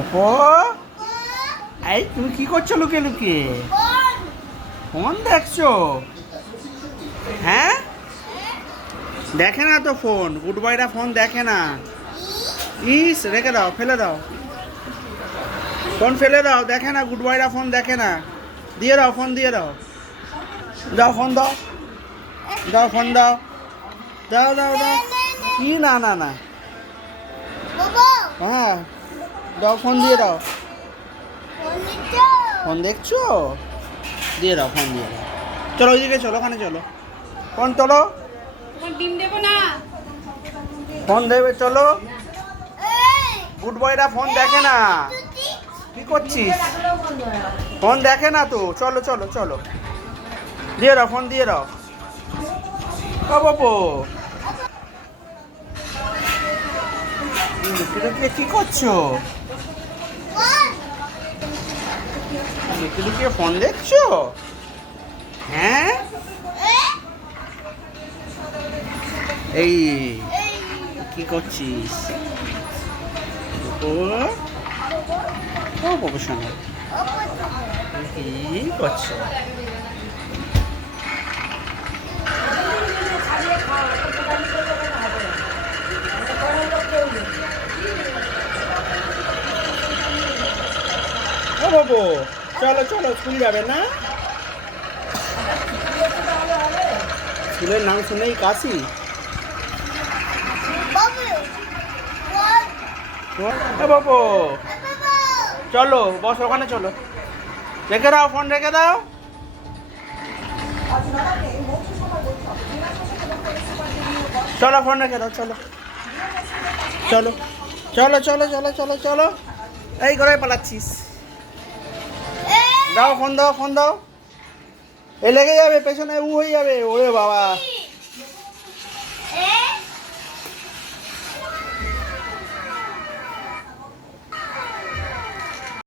Oppo, এই তুমি কি করছো লুকিয়ে লুকিয়ে? ফোন দেখছো? হ্যাঁ, দেখে না তো ফোন, গুড বয়টা ফোন দেখে না। ইস, রেখে দাও, ফেলে দাও, ফোন ফেলে দাও, দেখে না, গুড বয়রা ফোন দেখে না। দিয়ে দাও, ফোন দিয়ে দাও, দাও ফোন দাও, দাও ফোন দাও, দাও দাও দাও। কি না না না, হ্যাঁ দাও, ফোন দিয়ে দাও। ফোন দেখছো? দিয়ে দাও, ফোন দিয়ে দাও। চলো ওইদিকে চলো, ওখানে চলো, ফোন তোলো, ডিম দেবো না। ফোন দেবে, চলো। গুড বয়রা ফোন দেখে না। কি করছিস? ফোন দেখে না তো, চলো চলো চলো, দিয়ে দাও, ফোন দিয়ে দাও। ও বাবু, লুকিয়ে কি করছো? লুকিয়ে ফোন দেখছো? হ্যাঁ, এই কি করছিস? ও বাবু শোনো, কি করছো? ও বাবু, চলো চলো, স্কুল যাবে না? স্কুলের নাম শুনেই কাশি। ও বাবু, চলো বস, ওখানে চলো, রেখে দাও, ফোন রেখে দাও। চলো ফোন রেখে দাও, চলো চলো চলো চলো চলো চলো চলো, এই ঘরে পালাচ্ছিস? দাও ফোন, দাও ফোন দাও, এই লেগে যাবে, পেছনে উ হয়ে যাবে, ওরে বাবা।